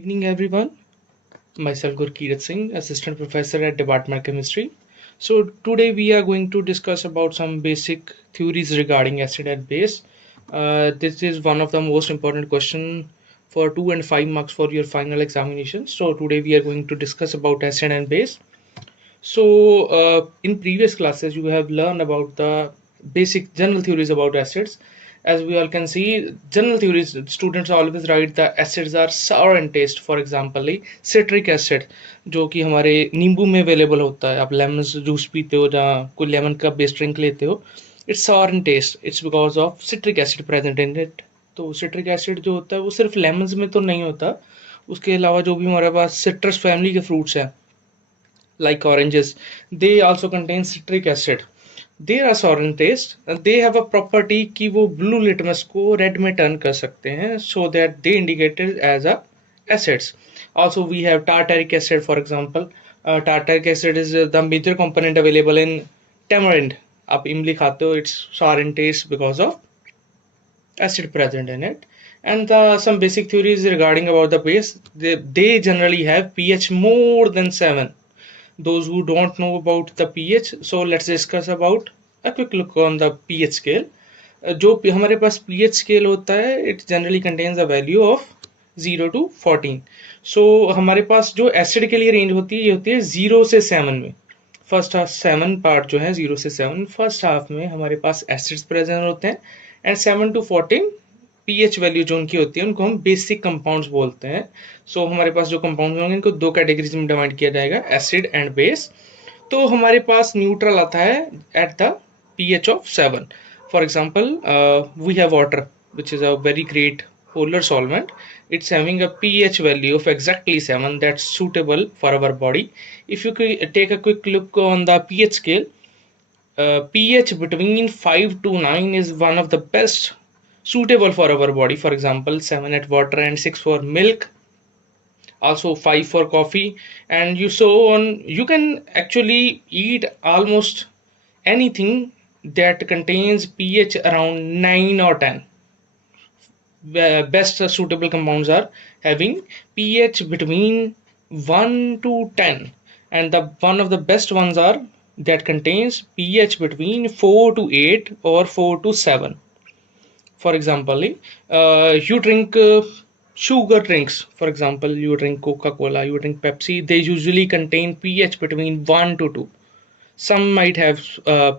Evening, everyone. Myself Gurkeerat Singh, Assistant Professor at Department of Chemistry. So today we are going to discuss about some basic theories regarding acid and base. This is one of the most important question for 2 and 5 marks for your final examination. So today we are going to discuss about acid and base. So in previous classes you have learned about the basic general theories about acids. As we all can see, general theories, students always write the acids are sour in taste. For example, citric acid जो कि हमारे नींबू में available होता है. आप lemon juice पीते हो जहाँ कोई लेमन का बेस्ड ड्रिंक लेते हो, it's sour in taste. It's because of citric acid present in it. तो citric acid जो होता है वो सिर्फ लेमन्स में तो नहीं होता, उसके अलावा जो भी हमारे पास सिट्रस फैमिली के फ्रूट्स हैं like oranges, they also contain citric acid. They are sour in taste. They have a property कि वो blue litmus को red में turn कर सकते हैं, so that they indicated as a acids. Also we have tartaric acid, for example. Tartaric acid is the major component available in tamarind. आप इमली खाते हो, it's sour in taste because of acid present in it. And some basic theories regarding about the base. They generally have pH more than 7. Those who don't know about the pH, so let's discuss about a quick look on the pH scale. जो हमारे पास pH scale होता है, it generally contains a value of 0 to 14. So हमारे पास जो acid के लिए range होती है, ये होती है 0 से 7 में. फर्स्ट हाफ 7 पार्ट जो है 0 से 7, फर्स्ट हाफ में हमारे पास एसिड्स प्रेजेंट होते हैं, एंड 7 to 14 पीएच वैल्यू जो उनकी होती है उनको हम बेसिक कंपाउंड्स बोलते हैं. सो हमारे पास जो कंपाउंड्स होंगे इनको दो कैटेगरीज में डिवाइड किया जाएगा, एसिड एंड बेस. तो हमारे पास न्यूट्रल आता है at the pH of 7. For example we have water which is a very great polar solvent. It's having a pH value of exactly 7 that's suitable for our body. If you take a quick look on the pH scale, pH between 5 to 9 is one of the best suitable for our body. For example, 7 at water and 6 for milk, also 5 for coffee, and so on. You can actually eat almost anything that contains pH around 9 or 10. Best suitable compounds are having pH between 1 to 10, and the one of the best ones are that contains pH between 4 to 8 or 4 to 7. For example, you drink sugar drinks. For example, you drink Coca-Cola, you drink Pepsi. They usually contain pH between 1 to 2. Some might have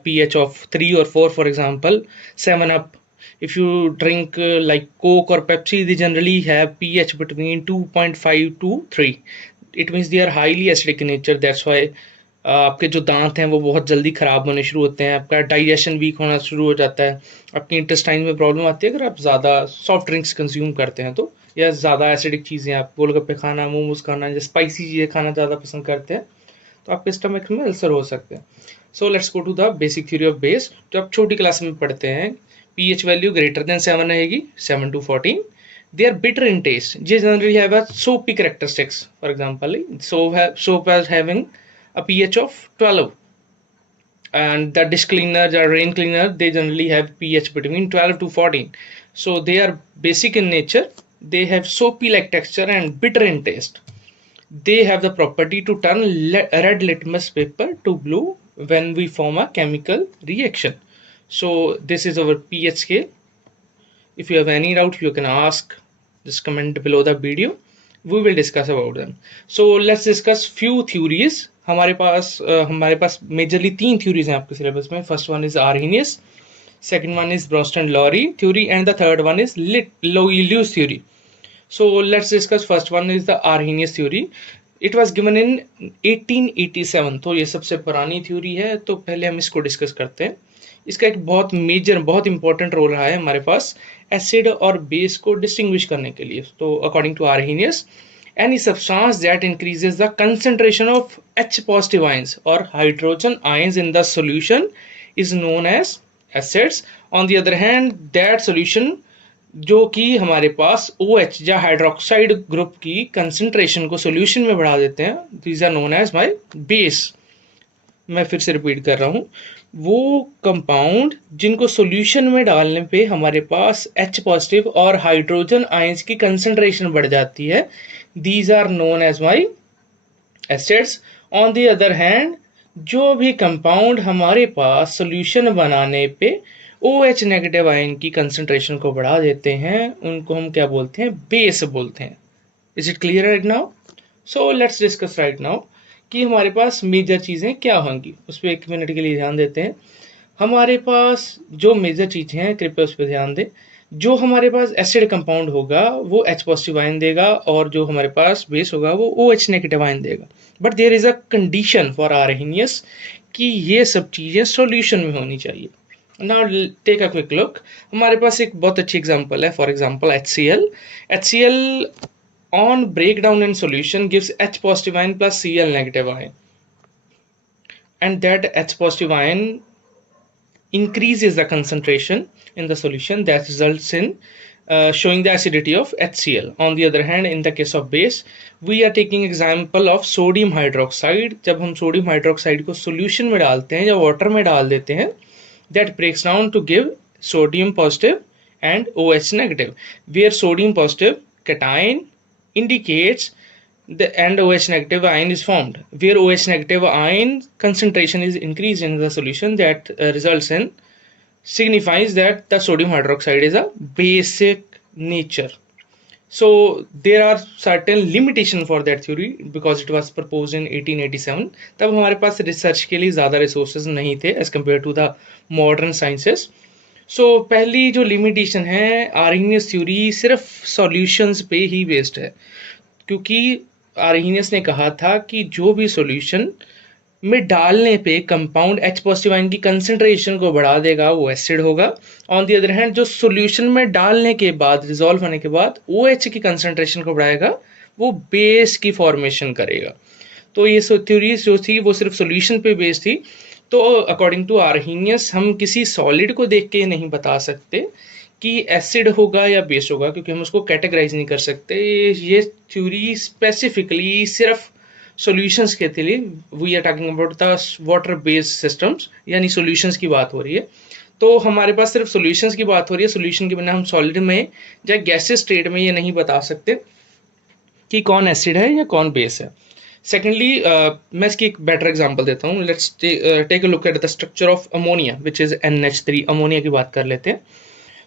pH of 3 or 4. For example, 7-Up. If you drink like Coke or Pepsi, they generally have pH between 2.5 to 3. It means they are highly acidic in nature. That's why आपके जो दांत हैं वो बहुत जल्दी ख़राब होने शुरू होते हैं, आपका डाइजेशन वीक होना शुरू हो जाता है, आपकी इंटेस्टाइन में प्रॉब्लम आती है अगर आप ज़्यादा सॉफ्ट ड्रिंक्स कंज्यूम करते हैं तो, या ज़्यादा एसिडिक चीज़ें, आप गोलगप्पे खाना, मोमोज खाना, या स्पाइसी चीज़ें खाना ज़्यादा पसंद करते हैं तो आपके स्टमक में अल्सर हो सकते हैं. So let's go to the basic theory of base. जो आप छोटी क्लास में पढ़ते हैं, pH value greater than 7 रहेगी, 7 to 14. They are bitter in taste. They generally have a soapy characteristics. For example, soap as having a pH of 12, and the dish cleaner or rain cleaner, they generally have pH between 12 to 14. So they are basic in nature. They have soapy like texture and bitter in taste. They have the property to turn red litmus paper to blue when we form a chemical reaction. So this is our pH scale. If you have any doubt, you can ask, just comment below the video. We will discuss about them. So let's discuss few theories. हमारे पास majorly 3 theories हैं आपके syllabus में. First one is Arrhenius, second one is Bronsted-Lowry theory, and the third one is Lewis theory. So let's discuss first one is the Arrhenius theory. It was given in 1887. तो ये सबसे पुरानी theory है, तो पहले हम इसको discuss करते हैं. इसका एक बहुत मेजर, बहुत इंपॉर्टेंट रोल रहा है हमारे पास एसिड और बेस को डिस्टिंग्विश करने के लिए. तो according to Arrhenius, any substance that increases the concentration of H positive ions और hydrogen ions in the solution is known as acids. On the other hand, that solution जो कि हमारे पास OH या हाइड्रोक्साइड ग्रुप की concentration को solution में बढ़ा देते हैं, these are known as my base. मैं फिर से रिपीट कर रहा हूँ, वो कंपाउंड जिनको सॉल्यूशन में डालने पे हमारे पास H पॉजिटिव और हाइड्रोजन आयंस की कंसंट्रेशन बढ़ जाती है, these are known as my acids. On the other hand जो भी कंपाउंड हमारे पास सोल्यूशन बनाने पे OH नेगेटिव आयन की कंसंट्रेशन को बढ़ा देते हैं उनको हम क्या बोलते हैं, बेस बोलते हैं। Is it clear right now? So let's discuss right now कि हमारे पास मेजर चीज़ें क्या होंगी, उस पर 1 मिनट के लिए ध्यान देते हैं। हमारे पास जो मेजर चीज़ें हैं कृपया उस पर ध्यान दें। जो हमारे पास एसिड कंपाउंड होगा वो H पॉजिटिव आयन देगा और जो हमारे पास बेस होगा वो OH नेगेटिव आयन देगा। But there is a condition for Arrhenius कि ये सब चीज़ें सॉल्यूशन में होनी चाहिए। Now take a quick look. हमारे पास एक बहुत अच्छी एग्जांपल है, for example HCl। HCl on breakdown in solution gives H positive ion plus Cl negative ion, and that H positive ion increases the concentration in the solution that results in showing the acidity of HCl. On the other hand, in the case of base, we are taking example of sodium hydroxide. जब हम sodium hydroxide को solution में डालते हैं या water में डाल देते हैं, that breaks down to give sodium positive and OH negative, where sodium positive cation indicates the and OH negative ion is formed, where OH negative ion concentration is increased in the solution, that results in signifies that the sodium hydroxide is a basic nature. So there are certain limitation for that theory because it was proposed in 1887. तब हमारे पास research के लिए ज़्यादा resources नहीं थे as compared to the modern sciences. So पहली जो limitation है, आर्हेनियस थ्योरी सिर्फ सॉल्यूशंस पे ही बेस्ड है, क्योंकि आर्हेनियस ने कहा था कि जो भी सॉल्यूशन में डालने पे कंपाउंड H पॉजिटिव आयन की कंसंट्रेशन को बढ़ा देगा वो एसिड होगा। ऑन दी अदर हैंड जो सॉल्यूशन में डालने के बाद रिजॉल्व होने के बाद OH की कंसंट्रेशन को बढ़ाएगा वो बेस की फॉर्मेशन करेगा। तो ये थ्योरी जो थी वो सिर्फ सॉल्यूशन पे बेस्ड थी। तो अकॉर्डिंग टू आर्हेनियस हम किसी सॉलिड को देख के नहीं बता सकते कि एसिड होगा या बेस होगा, क्योंकि हम उसको कैटेगराइज नहीं कर सकते। ये थ्योरी स्पेसिफिकली सिर्फ सॉल्यूशंस के लिए, we are talking about the water based systems, यानी सॉल्यूशंस की बात हो रही है। तो हमारे पास सिर्फ सॉल्यूशंस की बात हो रही है, सॉल्यूशन के बिना हम सॉलिड में या गैसेस स्टेट में ये नहीं बता सकते कि कौन एसिड है या कौन बेस है। सेकेंडली मैं इसकी एक बेटर एग्जांपल देता हूँ। Let's take a look at the structure of ammonia which is NH3। Ammonia की बात कर लेते हैं।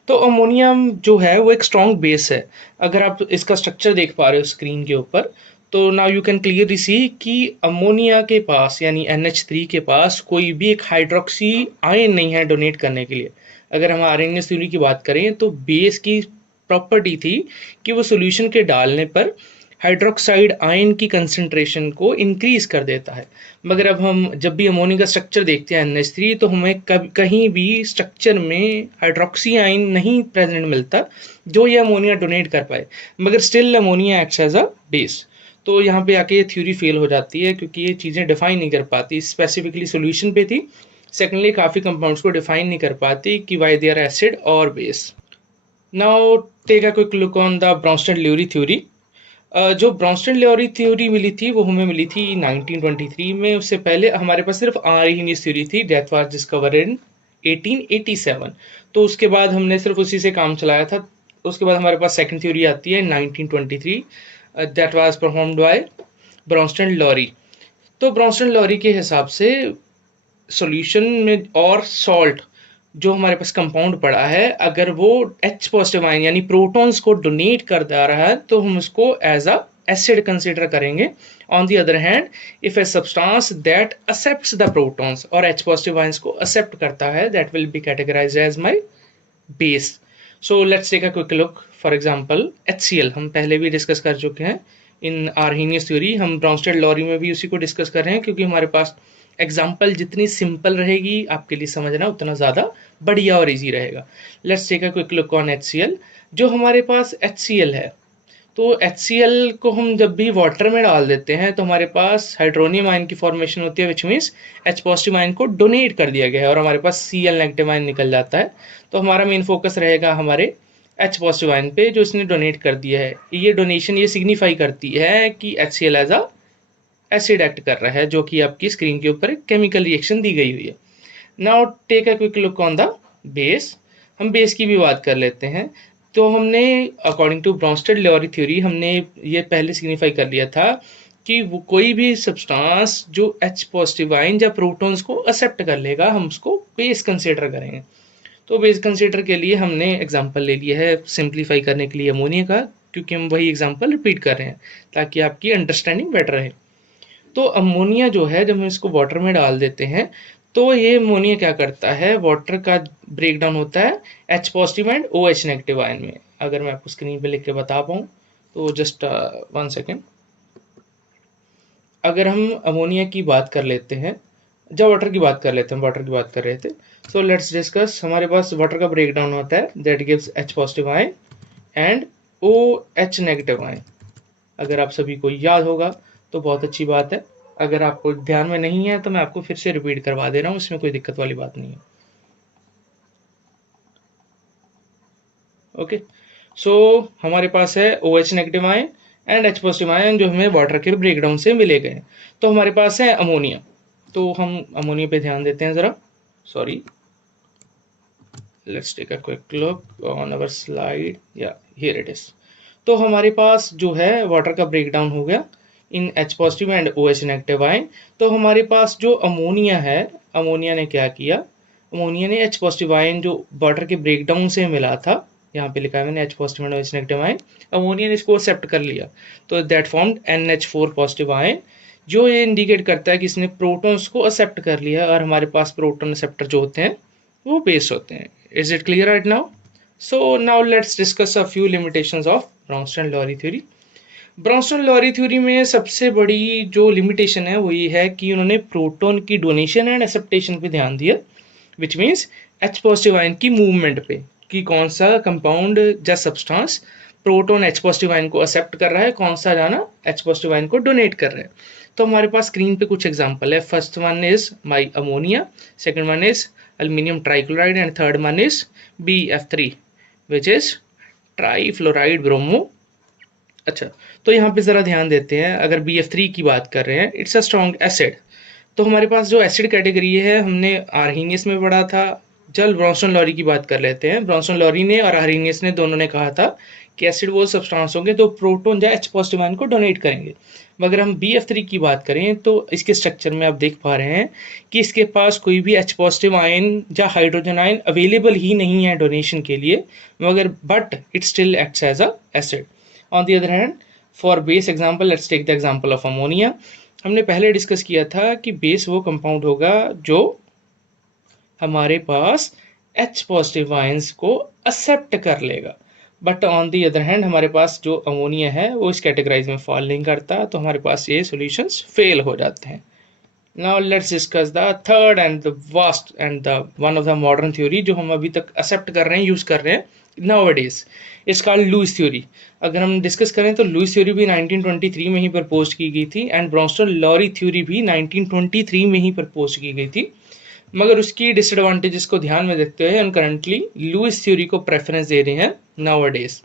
तो अमोनियम जो है वो एक स्ट्रॉन्ग बेस है। अगर आप इसका स्ट्रक्चर देख पा रहे हो स्क्रीन के ऊपर, तो now you can clearly see कि अमोनिया के पास यानी NH3 के पास कोई भी एक हाइड्रोक्सी आयन नहीं है डोनेट करने के लिए। अगर हम आर्हेनियस थ्योरी की बात करें तो बेस की प्रॉपर्टी थी कि वो सोल्यूशन के डालने पर हाइड्रोक्साइड आयन की कंसंट्रेशन को इंक्रीज कर देता है। मगर अब हम जब भी अमोनिया का स्ट्रक्चर देखते हैं NH3, तो हमें कहीं भी स्ट्रक्चर में हाइड्रोक्सी आयन नहीं प्रेजेंट मिलता जो ये अमोनिया डोनेट कर पाए, मगर still ammonia acts as a base. तो यहाँ पे आके ये थ्योरी फेल हो जाती है, क्योंकि ये चीज़ें डिफाइन नहीं कर पाती। स्पेसिफिकली सोल्यूशन पे थी, सेकेंडली काफ़ी कंपाउंड्स को डिफाइन नहीं कर पाती कि वाई दे आर एसिड और base. Now take a quick look on the Bronsted Lowry theory. जो ब्रॉन्स्टन-ल्यूरी थ्योरी मिली थी वो हमें मिली थी 1923 में। उससे पहले हमारे पास सिर्फ आर्हेनियस थ्योरी थी, दैट वाज डिस्कवर्ड इन 1887। तो उसके बाद हमने सिर्फ उसी से काम चलाया था। उसके बाद हमारे पास सेकंड थ्योरी आती है 1923, दैट वाज परफॉर्म्ड बाय ब्रॉन्स्टन-ल्यूरी। तो ब्रॉन्स्टन-ल्यूरी के हिसाब से सॉल्यूशन में और सॉल्ट जो हमारे पास कंपाउंड पड़ा है, अगर वो H पॉजिटिव आयन यानी प्रोटॉन्स को डोनेट कर दे रहा है तो हम उसको एज अ एसिड कंसिडर करेंगे। On the other hand, if a substance that accepts the protons और H पॉजिटिव आयंस को एक्सेप्ट करता है, that will be categorised as my base. So let's take a quick look. For example HCl हम पहले भी discuss कर चुके हैं इन आर्हेनियस थ्योरी। हम ब्रॉन्स्टन-ल्यूरी में भी उसी को डिस्कस कर रहे हैं, क्योंकि हमारे पास एग्जाम्पल जितनी सिंपल रहेगी आपके लिए समझना उतना ज़्यादा बढ़िया और इजी रहेगा। Let's take a quick look on HCl। जो हमारे पास HCl है, तो HCl को हम जब भी वाटर में डाल देते हैं तो हमारे पास हाइड्रोनियम आयन की फॉर्मेशन होती है, which means H positive ion को डोनेट कर दिया गया है और हमारे पास Cl नेगेटिव आयन निकल जाता है। तो हमारा मेन फोकस रहेगा हमारे H पॉजिटिव आयन पे जो इसने डोनेट कर दिया है। ये डोनेशन ये सिग्निफाई करती है कि HCl as a acid act कर रहा है, जो कि आपकी स्क्रीन के ऊपर एक केमिकल रिएक्शन दी गई हुई है। Now take a quick look on the base. हम बेस की भी बात कर लेते हैं। तो हमने अकॉर्डिंग टू ब्रोंस्टेड-लियोरी थ्योरी हमने ये पहले सिग्निफाई कर लिया था कि वो कोई भी सब्सटेंस जो H पॉजिटिव आयन या प्रोटॉन्स को एक्सेप्ट कर लेगा, हम उसको बेस कंसीडर करेंगे। तो बेस कंसीडर के लिए हमने एग्जांपल ले लिया है सिंप्लीफाई करने के लिए अमोनिया का, क्योंकि हम वही एग्जांपल रिपीट कर रहे हैं ताकि आपकी अंडरस्टैंडिंग बेटर रहे। तो अमोनिया जो है, जब हम इसको वाटर में डाल देते हैं तो ये अमोनिया क्या करता है, वाटर का ब्रेक डाउन होता है H positive and OH negative ion में। अगर मैं आपको स्क्रीन पे लिख के बता पाऊँ तो जस्ट 1 सेकेंड। अगर हम अमोनिया की बात कर लेते हैं, जब वाटर की बात कर लेते हैं, वाटर की बात कर रहे थे, सो लेट्स डिस्कस। हमारे पास वाटर का ब्रेक डाउन होता है that gives H positive ion and OH negative ion. अगर आप सभी को याद होगा तो बहुत अच्छी बात है, अगर आपको ध्यान में नहीं है तो मैं आपको फिर से रिपीट करवा दे रहा हूँ, इसमें कोई दिक्कत वाली बात नहीं है। ओके, सो हमारे पास है OH negative ion and H positive ion जो हमें वाटर के ब्रेकडाउन से मिले गए। तो हमारे पास है अमोनिया, तो हम अमोनिया पे ध्यान देते हैं ज़रा। Sorry, let's take a quick look on our slide. Yeah here it is. तो हमारे पास जो है वाटर का ब्रेकडाउन हो गया इन H positive and OH negative ion. तो हमारे पास जो अमोनिया है, अमोनिया ने क्या किया, अमोनिया ने H पॉजिटिव आयन जो वाटर के ब्रेकडाउन से मिला था, यहाँ पे लिखा है मैंने H positive and OH negative ion, ammonia ने इसको एक्सेप्ट कर लिया। तो that formed NH4 positive ion, जो ये इंडिकेट करता है कि इसने प्रोटॉन्स को एक्सेप्ट कर लिया और हमारे पास प्रोटॉन एक्सेप्टर जो होते हैं वो बेस होते हैं। Is it clear right now? So now let's discuss a few limitations of Bronsted Lowry theory. Bronsted Lowry theory में सबसे बड़ी जो लिमिटेशन है वो ये है कि उन्होंने प्रोटॉन की डोनेशन एंड एक्सेप्टेशन पे ध्यान दिया, which means H positive ion की मूवमेंट पे, कि कौन सा कंपाउंड या substance proton H positive ion को एक्सेप्ट कर रहा है, कौन सा जाना H पॉजिटिव आयन को डोनेट कर रहा है। तो हमारे पास स्क्रीन पे कुछ एग्जांपल है। First one is my ammonia, second one is aluminium trichloride and third one is BF3 which is trifluoride bromo. अच्छा, तो यहाँ पे ज़रा ध्यान देते हैं, अगर BF3 की बात कर रहे हैं, इट्स अ स्ट्रॉन्ग एसिड। तो हमारे पास जो एसिड कैटेगरी है, हमने आर्हीनियस में पढ़ा था। चल ब्रोंस्टन-लियोरी की बात कर लेते हैं। ब्रोंस्टन-लियोरी ने और आर्हीनियस ने दोनों ने कहा था कि एसिड वो सब्सटेंस होंगे तो प्रोटॉन या H पॉजिटिव आयन को डोनेट करेंगे। मगर हम BF3 की बात करें तो इसके स्ट्रक्चर में आप देख पा रहे हैं कि इसके पास कोई भी H पॉजिटिव आयन या हाइड्रोजन आयन अवेलेबल ही नहीं है डोनेशन के लिए, मगर but it still acts as a acid. On the other hand, for base example, let's take the example of ammonia. हमने पहले डिस्कस किया था कि बेस वो कंपाउंड होगा जो हमारे पास H पॉजिटिव आयंस को एक्सेप्ट कर लेगा, but on the other hand हमारे पास जो अमोनिया है वो इस कैटेगराइज में फॉल नहीं करता, तो हमारे पास ये सॉल्यूशंस फेल हो जाते हैं। Now let's discuss the third and the vast and the one of the modern theory जो हम अभी तक एक्सेप्ट कर रहे हैं, यूज कर रहे हैं nowadays. It's called Lewis theory. अगर हम डिस्कस करें तो लुईस थ्योरी भी 1923 में ही प्रपोज की गई थी एंड ब्रोंस्टन-लियोरी थ्योरी भी 1923 में ही प्रपोज की गई थी, मगर उसकी डिसएडवांटेजेस को ध्यान में देखते हुए हम करंटली लुईस थ्योरी को प्रेफरेंस दे रहे हैं नाउअडेज,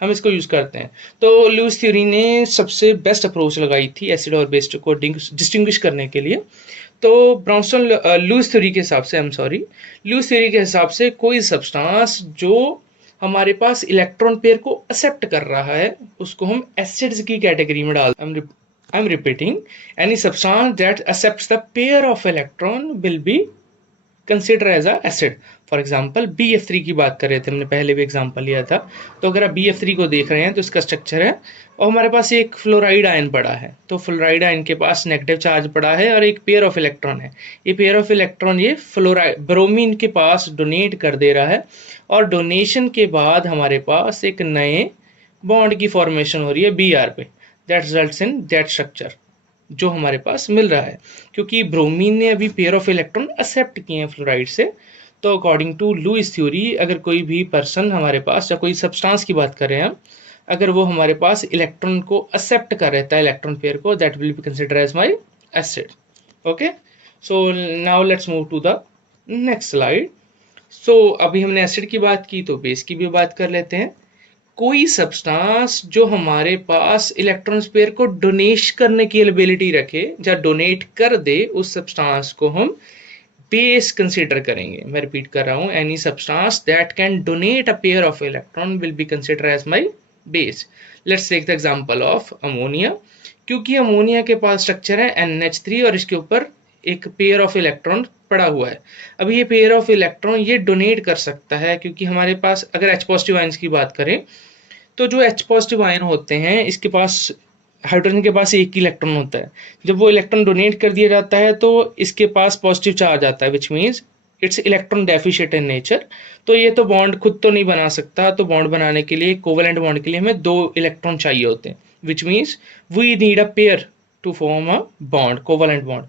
हम इसको यूज करते हैं। तो लुईस थ्योरी ने सबसे बेस्ट अप्रोच लगाई थी एसिड और बेस को डिस्टिंग्विश करने के लिए। तो लुईस थ्योरी के हिसाब से, लुईस थ्योरी के हिसाब से कोई सब्सटेंस जो हमारे पास इलेक्ट्रॉन पेयर को एक्सेप्ट कर रहा है उसको हम एसिड्स की कैटेगरी में डाल। I'm repeating, any substance that accepts the pair of electron will be considered as a acid. For example BF3 की बात कर रहे थे, हमने पहले भी एग्जाम्पल लिया था। तो अगर आप BF3 को देख रहे हैं तो इसका स्ट्रक्चर है और हमारे पास एक फ्लोराइड आयन पड़ा है, तो फ्लोराइड आयन के पास नेगेटिव चार्ज पड़ा है और एक पेयर ऑफ इलेक्ट्रॉन है। ये पेयर ऑफ इलेक्ट्रॉन ये फ्लोराइड ब्रोमीन के पास डोनेट कर दे रहा है और डोनेशन के बाद हमारे पास एक नए बॉन्ड की फॉर्मेशन हो रही है Br पे, that results in that structure जो हमारे पास मिल रहा है, क्योंकि ब्रोमीन ने अभी पेयर ऑफ इलेक्ट्रॉन एक्सेप्ट किए हैं फ्लोराइड से। तो अकॉर्डिंग टू लुईस थ्योरी, अगर कोई भी पर्सन हमारे पास या कोई सब्सटेंस की बात कर रहे हैं हम, अगर वो हमारे पास इलेक्ट्रॉन को एक्सेप्ट कर रहता है, इलेक्ट्रॉन पेयर को, that will be considered as my acid. Okay, so now let's move to the next slide. So अभी हमने एसिड की बात की तो बेस की भी बात कर लेते हैं। कोई सब्सटेंस जो हमारे पास इलेक्ट्रॉन पेयर को डोनेट करने की एबिलिटी रखे या डोनेट कर दे, उस सब्सटेंस को हम बेस कंसिडर करेंगे। मैं रिपीट कर रहा हूँ, any substance that can donate a pair of electron will be consider as my base. Let's take the example of ammonia. क्योंकि अमोनिया के पास स्ट्रक्चर है NH3 और इसके ऊपर एक पेयर ऑफ इलेक्ट्रॉन पड़ा हुआ है। अब ये पेयर ऑफ इलेक्ट्रॉन ये डोनेट कर सकता है, क्योंकि हमारे पास अगर H पॉजिटिव आयंस की बात करें तो जो H पॉजिटिव आयन होते हैं इसके पास हाइड्रोजन के पास एक ही इलेक्ट्रॉन होता है। जब वो इलेक्ट्रॉन डोनेट कर दिया जाता है तो इसके पास पॉजिटिव चार्ज आता है, which means it's electron deficient in nature. तो ये तो बॉन्ड खुद तो नहीं बना सकता, तो बॉन्ड बनाने के लिए कोवेलेंट बॉन्ड के लिए हमें 2 इलेक्ट्रॉन चाहिए होते हैं, which means we need a pair to form a bond, covalent bond.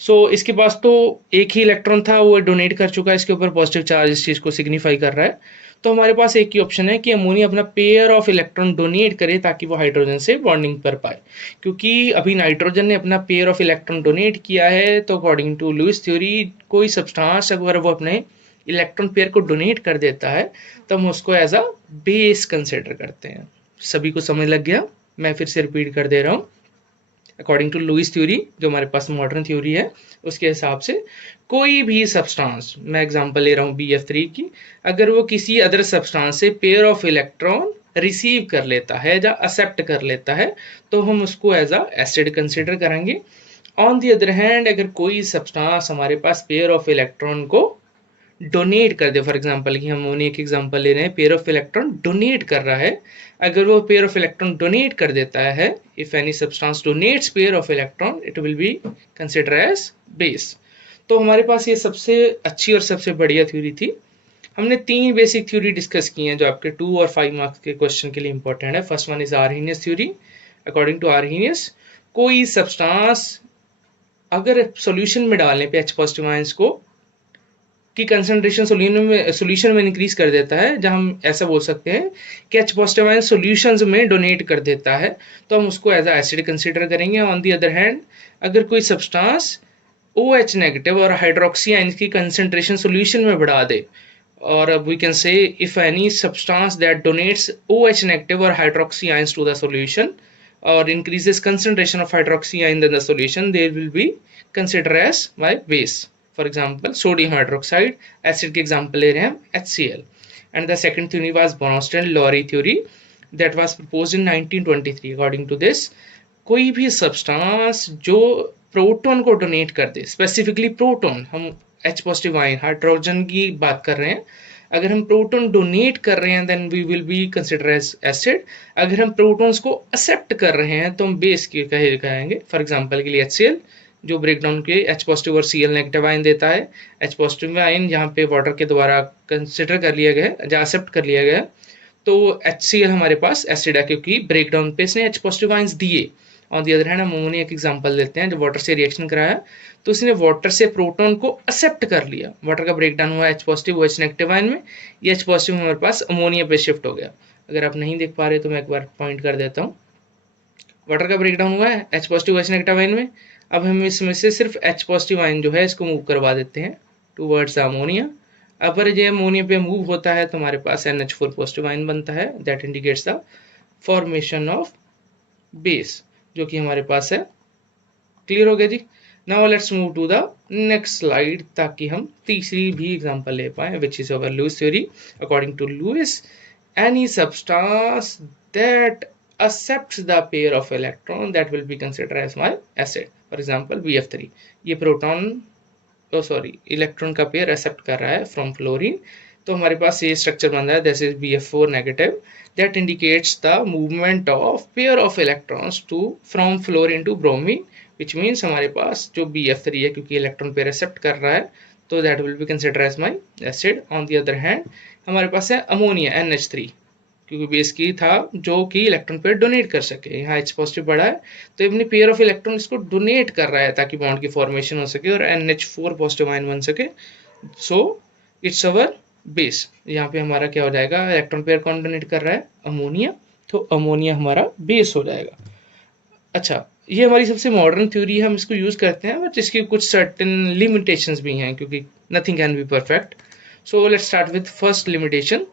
So इसके पास तो एक ही इलेक्ट्रॉन था, वो डोनेट कर चुका है, इसके ऊपर पॉजिटिव चार्ज इस चीज़ को सिग्निफाई कर रहा है। तो हमारे पास एक ही ऑप्शन है कि अमोनिया अपना पेयर ऑफ इलेक्ट्रॉन डोनेट करे ताकि वो हाइड्रोजन से बॉन्डिंग कर पाए। क्योंकि अभी नाइट्रोजन ने अपना पेयर ऑफ इलेक्ट्रॉन डोनेट किया है, तो अकॉर्डिंग टू लुईस थ्योरी कोई सब्सटेंस अगर वो अपने इलेक्ट्रॉन पेयर को डोनेट कर देता है तो हम उसको एज अ बेस कंसिडर करते हैं। सभी को समझ लग गया? मैं फिर से रिपीट कर दे रहा हूँ। अकॉर्डिंग टू लुईस थ्योरी, जो हमारे पास मॉडर्न थ्योरी है, उसके हिसाब से कोई भी सब्सटेंस, मैं एग्जांपल ले रहा हूँ BF3 की, अगर वो किसी अदर सब्सटेंस से पेयर ऑफ इलेक्ट्रॉन रिसीव कर लेता है या एक्सेप्ट कर लेता है तो हम उसको एज अ एसिड कंसिडर करेंगे। ऑन द अदर हैंड, अगर कोई सब्सटेंस हमारे पास पेयर ऑफ इलेक्ट्रॉन को डोनेट कर दे, फॉर एग्जांपल कि हम एक एग्जांपल ले रहे हैं, पेयर ऑफ इलेक्ट्रॉन डोनेट कर रहा है, अगर वो पेयर ऑफ इलेक्ट्रॉन डोनेट कर देता है, if any substance donates pair of electron it will be consider as base. तो हमारे पास ये सबसे अच्छी और सबसे बढ़िया थ्योरी थी। हमने 3 बेसिक थ्योरी डिस्कस की हैं जो आपके 2 और 5 मार्क्स के क्वेश्चन के लिए इंपॉर्टेंट है। First one is Arrhenius theory. According to Arrhenius, कोई सब्सटेंस अगर सॉल्यूशन में डालने पे H पॉजिटिव आयंस को की कंसंट्रेशन सोल्यूशन में इंक्रीज कर देता है, जहां हम ऐसा बोल सकते हैं कि H पॉजिटिव आयन सोल्यूशंस में डोनेट कर देता है, तो हम उसको एज अ एसिड कंसीडर करेंगे। ऑन दी अदर हैंड, अगर कोई सब्सटेंस OH नेगेटिव और हाइड्रोक्सी आयंस की कंसंट्रेशन सोल्यूशन में बढ़ा दे, और we can say if any substance that donates OH negative और hydroxy ions to the solution और increases concentration of hydroxy ion in the solution, they will be considered as my base. For example, sodium hydroxide, acid के example ले रहे हैं हम HCl. And the second theory was Bernstein-Lowry theory that was proposed in 1923. According to this, कोई भी substance जो proton को donate कर दे, स्पेसिफिकली प्रोटॉन, हम H पॉजिटिव आयन हाइड्रोजन की बात कर रहे हैं, अगर हम प्रोटॉन डोनेट कर रहे हैं then we will be consider as acid. अगर हम प्रोटॉन्स को एक्सेप्ट कर रहे हैं तो हम बेस की कहेंगे। फॉर एग्जांपल के लिए HCl जो ब्रेकडाउन के H पॉजिटिव और Cl नेगेटिव आयन देता है। H पॉजिटिव आयन यहाँ पे वाटर के द्वारा कंसिडर कर लिया गया है या एक्सेप्ट कर लिया गया, तो HCl हमारे पास एसिड है क्योंकि ब्रेकडाउन पे इसने H पॉजिटिव आयंस दिए। ऑन दी अदर हैंड, हम अमोनिया एक एग्जांपल लेते हैं, जब वाटर से रिएक्शन कराया तो इसने वाटर से प्रोटॉन को एक्सेप्ट कर लिया, वाटर का ब्रेकडाउन हुआ H positive OH negative ion में, ये H पॉजिटिव हमारे पास अमोनिया पे शिफ्ट हो गया। अगर आप नहीं देख पा रहे तो मैं एक बार पॉइंट कर देता हूँ। वाटर का ब्रेकडाउन हुआ है H positive OH negative ion में, अब हम इसमें से सिर्फ H पॉजिटिव आयन जो है इसको मूव करवा देते हैं टूवर्ड्स अमोनिया। अगर ये अमोनिया पे मूव होता है तो हमारे पास NH4 पॉजिटिव आयन बनता है, that indicates the formation of base, जो कि हमारे पास है। क्लियर हो गया जी? Now let's move to the next slide ताकि हम तीसरी भी एग्जांपल ले पाए, which is our Lewis theory. According to Lewis, any substance that accepts the pair of electron that will be considered as my acid. For example, BF3, ये proton electron का pair accept कर रहा है from fluorine, तो हमारे पास ये structure बन रहा है, this is BF4 negative, that indicates the movement of pair of electrons to from fluorine to bromine, विच मीन्स हमारे पास जो BF3 है क्योंकि इलेक्ट्रॉन पेयर एक्सेप्ट कर रहा है तो that will be consider as my acid. On the other hand, हमारे पास है अमोनिया NH3, क्योंकि बेस की था जो कि इलेक्ट्रॉन पेयर डोनेट कर सके, यहाँ H पॉजिटिव बढ़ा है तो अपनी पेयर ऑफ इलेक्ट्रॉन इसको डोनेट कर रहा है ताकि बॉन्ड की फॉर्मेशन हो सके और NH4 पॉजिटिव आयन बन सके। So it's our base. यहाँ पे हमारा क्या हो जाएगा, इलेक्ट्रॉन पेयर कौन डोनेट कर रहा है, अमोनिया, तो अमोनिया हमारा बेस हो जाएगा। अच्छा, ये हमारी सबसे मॉडर्न थ्योरी है, हम इसको यूज करते हैं, बट इसकी कुछ सर्टेन लिमिटेशंस भी हैं क्योंकि nothing can be perfect. So let's start with first limitation,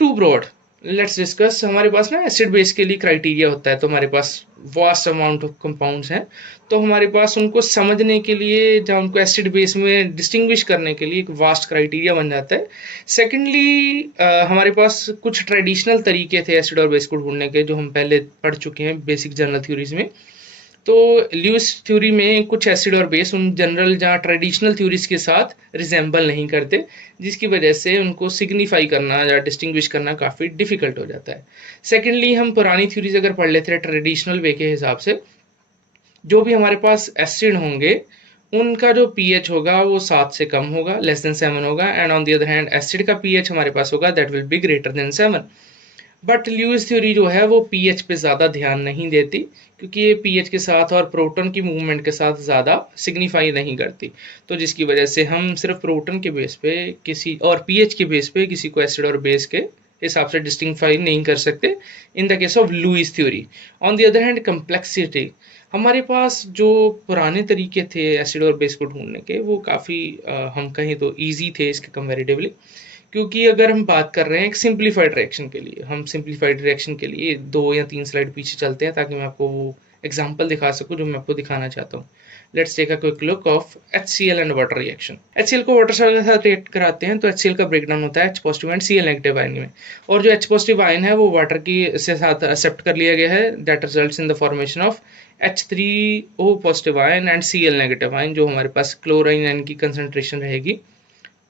too broad. Let's discuss. हमारे पास ना एसिड बेस के लिए क्राइटेरिया होता है, तो हमारे पास वास्ट अमाउंट ऑफ कंपाउंड्स हैं, तो हमारे पास उनको समझने के लिए या उनको एसिड बेस में डिस्टिंग्विश करने के लिए एक वास्ट क्राइटेरिया बन जाता है। सेकेंडली हमारे पास कुछ ट्रेडिशनल तरीके थे एसिड और बेस को ढूंढने के, जो हम पहले पढ़ चुके हैं बेसिक जनरल थ्योरीज में। तो ल्यूइस थ्योरी में कुछ एसिड और बेस उन जनरल जहाँ ट्रेडिशनल थ्योरीज के साथ रिजेंबल नहीं करते, जिसकी वजह से उनको सिग्निफाई करना या डिस्टिंग्विश करना काफ़ी डिफिकल्ट हो जाता है। सेकेंडली हम पुरानी थ्योरीज अगर पढ़ लेते हैं ट्रेडिशनल वे के हिसाब से, जो भी हमारे पास एसिड होंगे उनका जो पीएच होगा वो 7 से कम होगा, लेस देन 7 होगा, and on the other hand acid का पीएच हमारे पास होगा that will be greater than 7। But Lewis theory जो है वो पीएच पे ज़्यादा ध्यान नहीं देती, क्योंकि ये पीएच के साथ और प्रोटॉन की मूवमेंट के साथ ज़्यादा सिग्निफाई नहीं करती, तो जिसकी वजह से हम सिर्फ प्रोटॉन के बेस पे किसी और पीएच के बेस पे किसी को एसिड और बेस के हिसाब से डिस्टिंगफाई नहीं कर सकते in the case of Lewis theory. On the other hand complexity, हमारे पास जो पुराने तरीके थे एसिड और बेस को ढूंढने के वो काफ़ी हम कहें तो ईजी थे इसके कंपेरेटिवली, क्योंकि अगर हम बात कर रहे हैं एक सिंप्लीफाइड रिएक्शन के लिए, हम सिंप्लीफाइड रिएक्शन के लिए 2 या 3 स्लाइड पीछे चलते हैं ताकि मैं आपको वो एग्जांपल दिखा सकूं जो मैं आपको दिखाना चाहता हूँ। Let's take a quick look of HCl and water reaction. HCl को वाटर के साथ रिएक्ट कराते हैं तो HCl का ब्रेकडाउन होता है H positive and Cl negative ion में, और जो H पॉजिटिव आयन है वो वाटर की से साथ एक्सेप्ट कर लिया गया है, that results in the formation of H3O positive ion and Cl negative ion, जो हमारे पास क्लोराइन आयन की कंसंट्रेशन रहेगी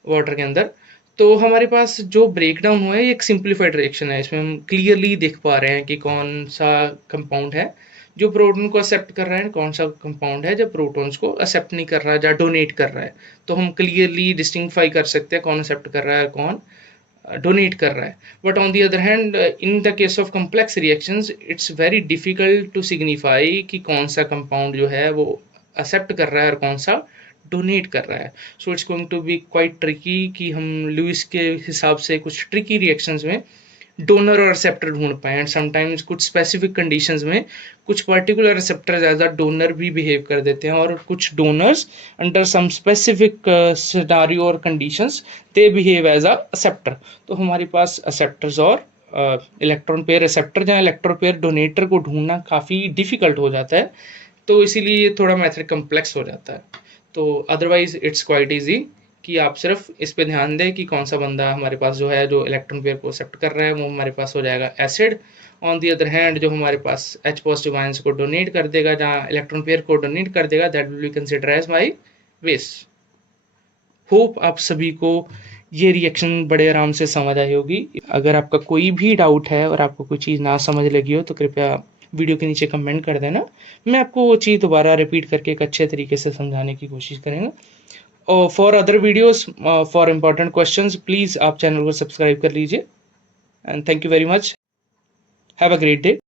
वाटर के अंदर। तो हमारे पास जो ब्रेकडाउन हुआ है ये एक सिंप्लीफाइड रिएक्शन है, इसमें हम क्लियरली देख पा रहे हैं कि कौन सा कंपाउंड है जो प्रोटॉन को एक्सेप्ट कर रहा है, कौन सा कंपाउंड है जो प्रोटॉन्स को एक्सेप्ट नहीं कर रहा है या डोनेट कर रहा है। तो हम क्लियरली डिस्टिंगफाई कर सकते हैं कौन एक्सेप्ट कर रहा है कौन डोनेट कर रहा है। But on the other hand in the case of complex reactions it's very difficult to signify कि कौन सा कंपाउंड जो है वो एक्सेप्ट कर रहा है और कौन सा डोनेट कर रहा है। So it's going to be quite tricky कि हम लुईस के हिसाब से कुछ ट्रिकी रिएक्शंस में डोनर और रिसेप्टर ढूंढ पाए, एंड समटाइम्स कुछ स्पेसिफिक कंडीशंस में कुछ particular receptor as a donor भी बिहेव कर देते हैं, और कुछ donors under some specific scenario और conditions they behave as a acceptor. तो हमारे पास एक्सेप्टर्स और इलेक्ट्रॉन पेयर रिसेप्टर या इलेक्ट्रॉन पेयर डोनेटर को ढूंढना काफ़ी डिफिकल्ट हो जाता है, तो इसीलिए ये थोड़ा मेथड कम्प्लेक्स हो जाता है। तो अदरवाइज इट्स क्वाइट इजी कि आप सिर्फ इस पे ध्यान दें कि कौन सा बंदा हमारे पास जो है जो इलेक्ट्रॉन पेयर को एक्सेप्ट कर रहा है वो हमारे पास हो जाएगा acid. On the other hand जो हमारे पास H पॉजिटिव आयंस को डोनेट कर देगा, जहाँ इलेक्ट्रॉन पेयर को डोनेट कर देगा, that will be consider as my base. Hope आप सभी को ये रिएक्शन बड़े आराम से समझ आई होगी। अगर आपका कोई भी डाउट है और आपको कोई चीज़ ना समझ लगी हो तो कृपया वीडियो के नीचे कमेंट कर देना, मैं आपको वो चीज़ दोबारा रिपीट करके एक अच्छे तरीके से समझाने की कोशिश करेंगे। और for other videos for important questions please आप चैनल को सब्सक्राइब कर लीजिए, and thank you very much. Have a great day.